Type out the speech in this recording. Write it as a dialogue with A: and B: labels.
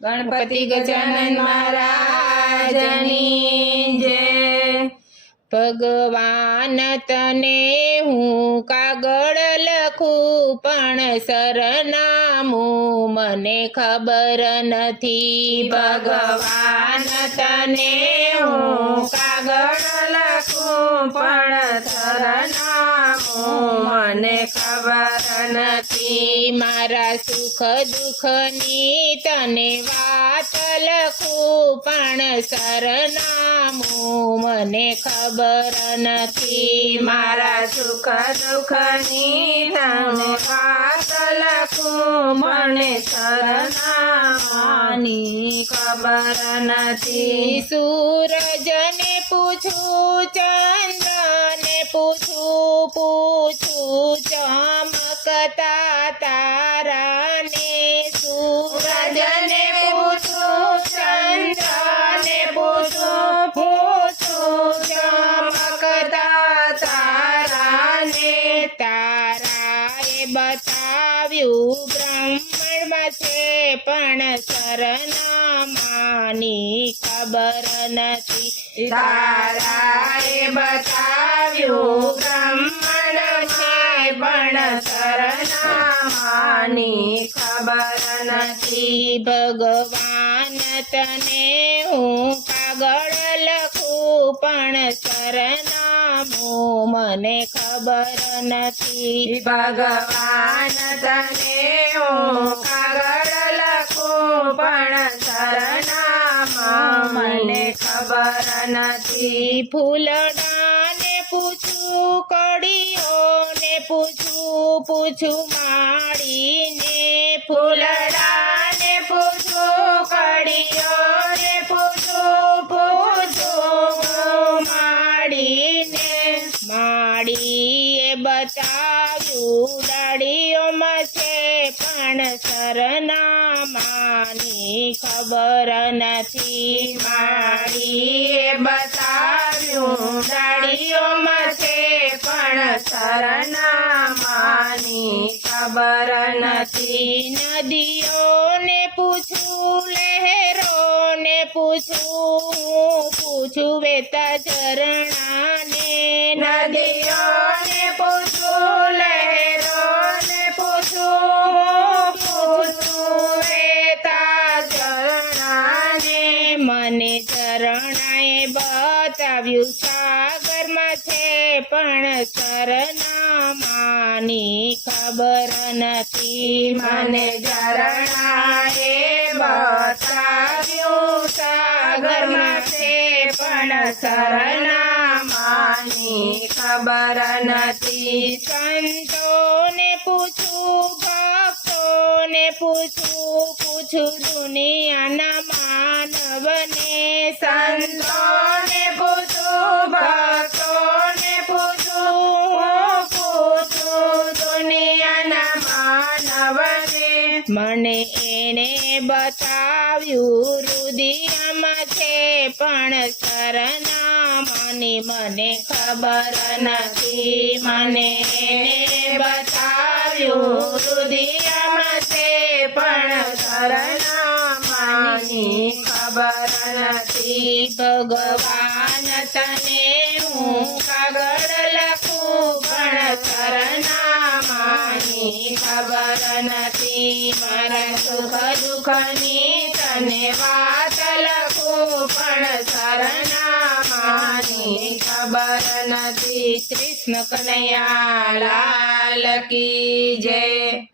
A: ગણપતિ ગજાનન મહારાજની જય.
B: ભગવાન તને હું કાગળ લખું, પણ સરનામું મને ખબર નથી.
A: ભગવાન તને હું કાગળ લખું, પણ સરનામું મને ખબર નથી,
B: મારા સુખ દુઃખની તને વાત લખું, પણ સરનામું મને ખબર નથી.
A: મારા સુખ દુઃખની તને વાત લખું મને સરનામાની ખબર નથી.
B: સૂરજને પૂછું, ચંદ્રને પૂછું પૂછું ચમકતા તારાને
A: સૂરજને પૂછું ચંદ્રને પૂછું પૂછું ચમકતા તારાને.
B: તારાએ બતાવ્યું બ્રહ્માંડમાં છે પણ સરનામાની ખબર નથી.
A: તારાએ બતાવ્યું બ્રહ્મણ છે પણ શરણામાની ખબર નથી.
B: ભગવાન તને હું કાગળ લખું પણ સરનામું મને ખબર નથી.
A: ભગવાન તને હું કાગળ લખું પણ સરનામા મને ખબર નથી.
B: ફૂલડાને પૂછું કડીઓને પૂછું પૂછું માળીને
A: ફૂલડાને પૂછું કડીઓને પૂછું પૂછું
B: માળીને. માળીએ બતાવ્યું છે પણ સરનામાની ખબર નથી
A: માળીએ બતાવ્યું ડાળીઓમાં છે પણ સરનામાની ખબર નથી.
B: નદીઓને પૂછું, લહેરોને પૂછું પૂછું વેતા ઝરણાને.
A: નદીઓને પૂછું
B: મને ચરણાએ બતાવ્યું સાગરમાં છે પણ સરનામાની ખબર નથી.
A: મને ઝરણાએ બતાવ્યું સાગરમાં છે પણ શરણામાની ખબર નથી.
B: સંતોને મને એને બતાવ્યું, રુદિયમાં છે, પણ સરનામાની મને ખબર નથી. મને એને
A: બતાવ્યું, રુદિયમાં છે, પણ સરનામાની ખબર
B: ભગવાન તને હું કાગળ લખું, પણ કરનામાની ખબર નથી. મારા સુખ દુઃખની તને વાત લખું, પણ સરનામાની
A: ખબર નથી.
B: કૃષ્ણ
A: કનૈયા લાલ કી જય.